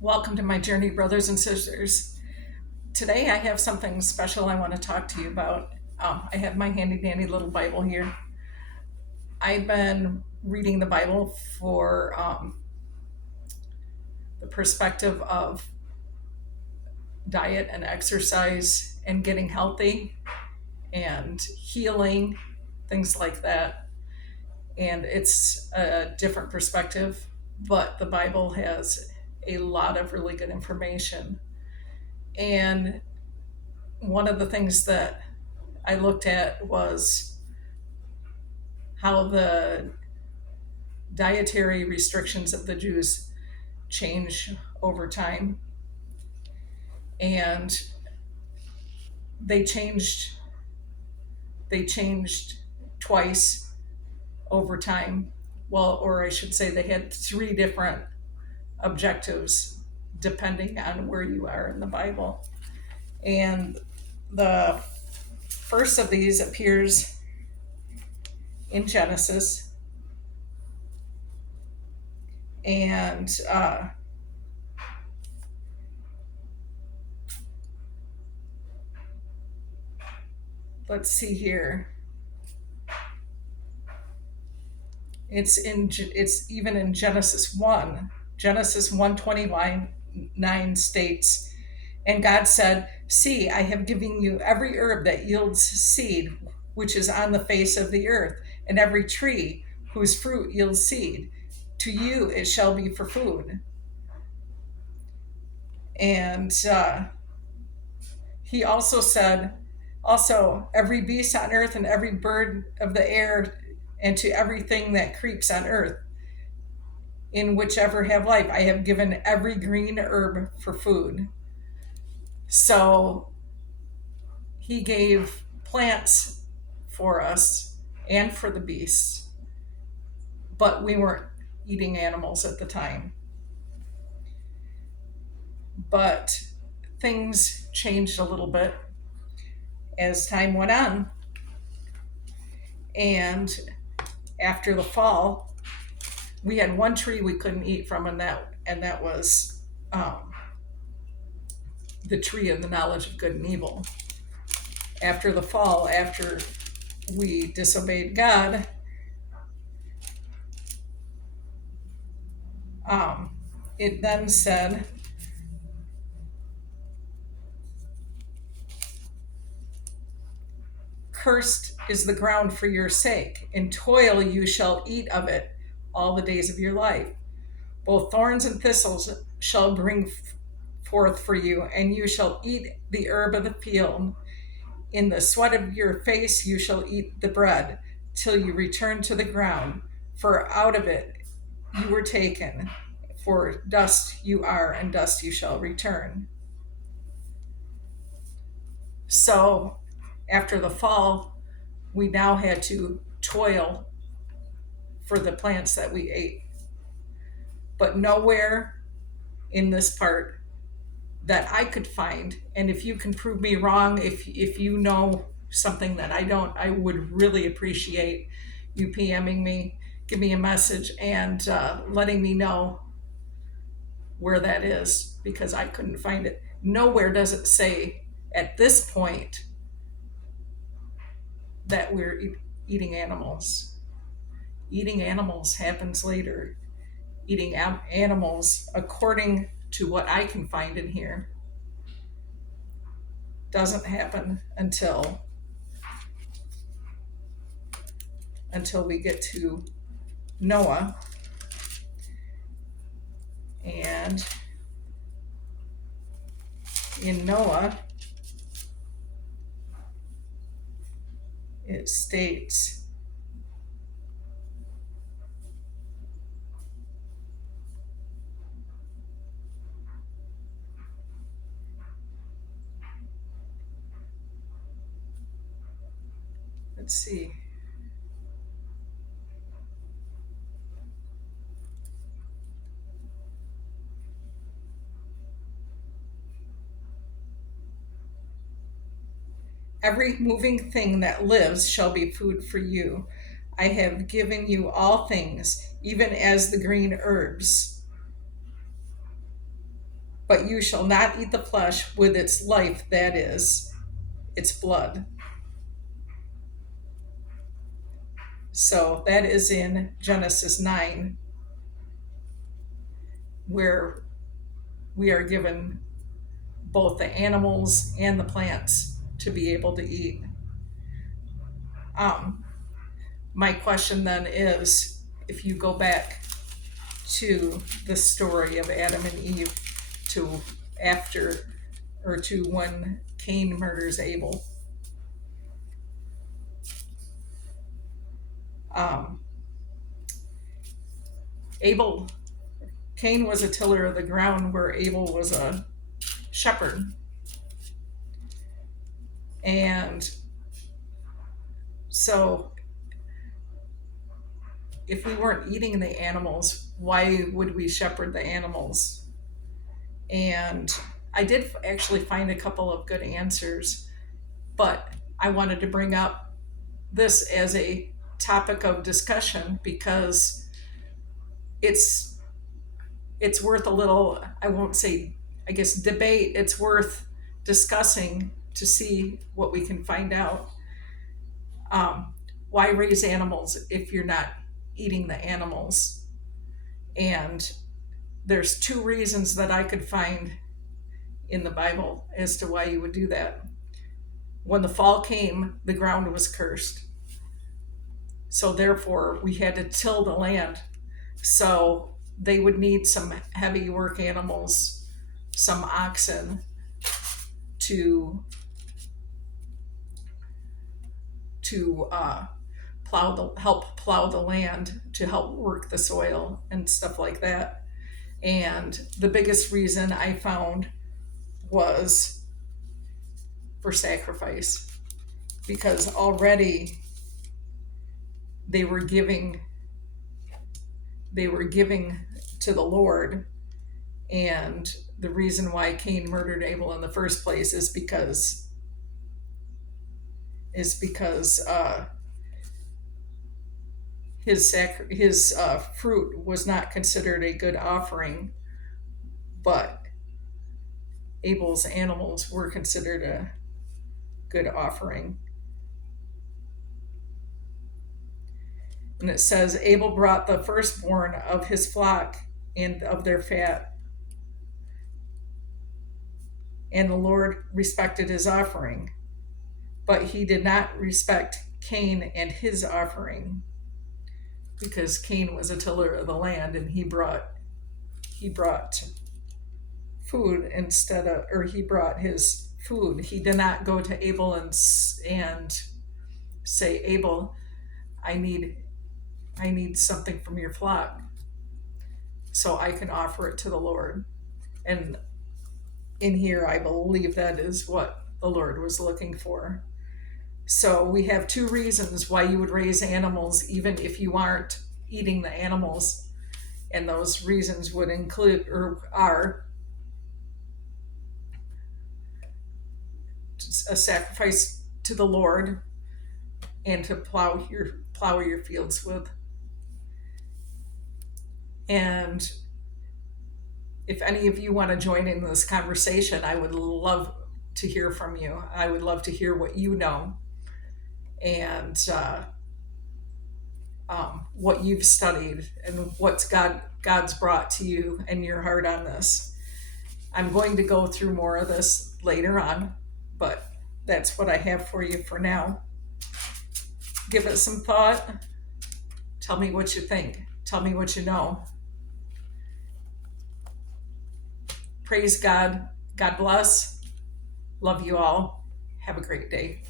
Welcome to my journey, brothers and sisters. Today I have something special I want to talk to you about. I have my handy dandy little Bible here. I've been reading the Bible for the perspective of diet and exercise and getting healthy and healing, things like that. And it's a different perspective, but the Bible has a lot of really good information. And one of the things that I looked at was how the dietary restrictions of the Jews change over time. And they changed they changed twice over time. Well, or I should say they had three different objectives depending on where you are in the Bible. And the first of these appears in Genesis. And let's see here. It's even in Genesis 1. Genesis 1:29 states, "And God said, See, I have given you every herb that yields seed, which is on the face of the earth, and every tree whose fruit yields seed. To you it shall be for food." And he also said, "Also, every beast on earth and every bird of the air, and to everything that creeps on earth, in whichever have life, I have given every green herb for food." So he gave plants for us and for the beasts, but we weren't eating animals at the time. But things changed a little bit as time went on. And after the fall, we had one tree we couldn't eat from, and that was the tree of the knowledge of good and evil. After the fall, after we disobeyed God, it then said, "Cursed is the ground for your sake. In toil you shall eat of it all the days of your life. Both thorns and thistles shall bring forth for you, and you shall eat the herb of the field. In the sweat of your face you shall eat the bread, till you return to the ground, for out of it you were taken. For dust you are, and dust you shall return." So after the fall, we now had to toil for the plants that we ate. But nowhere in this part that I could find, and if you can prove me wrong, if you know something that I don't, I would really appreciate you PMing me, give me a message, and letting me know where that is, because I couldn't find it. Nowhere does it say at this point that we're eating animals. Eating animals happens later. Eating animals, according to what I can find in here, doesn't happen until we get to Noah. And in Noah, it states, let's see. "Every moving thing that lives shall be food for you. I have given you all things, even as the green herbs." But you shall not eat the flesh with its life, that is, its blood. So that is in Genesis 9, where we are given both the animals and the plants to be able to eat. My question then is, if you go back to the story of Adam and Eve, to after, or to when Cain murders Abel, Cain was a tiller of the ground where Abel was a shepherd. And so if we weren't eating the animals, why would we shepherd the animals? And I did actually find a couple of good answers, but I wanted to bring up this as a topic of discussion because it's worth a little, I won't say, I guess, debate. It's worth discussing to see what we can find out. Why raise animals if you're not eating the animals? And there's two reasons that I could find in the Bible as to why you would do that. When the fall came, the ground was cursed. So therefore, we had to till the land. So they would need some heavy work animals, some oxen, to help plow the land, to help work the soil and stuff like that. And the biggest reason I found was for sacrifice, because already they were giving to the Lord. And the reason why Cain murdered Abel in the first place is because his fruit was not considered a good offering, but Abel's animals were considered a good offering. And it says, Abel brought the firstborn of his flock and of their fat, and the Lord respected his offering, but he did not respect Cain and his offering, because Cain was a tiller of the land, and he brought food instead of, or he brought his food. He did not go to Abel and say, Abel, I need something from your flock so I can offer it to the Lord. And in here, I believe that is what the Lord was looking for. So we have two reasons why you would raise animals, even if you aren't eating the animals. And those reasons would include, or are, a sacrifice to the Lord and to plow your fields with. And if any of you want to join in this conversation, I would love to hear from you. I would love to hear what you know and what you've studied and what's God's brought to you and your heart on this. I'm going to go through more of this later on, but that's what I have for you for now. Give it some thought. Tell me what you think. Tell me what you know. Praise God. God bless. Love you all. Have a great day.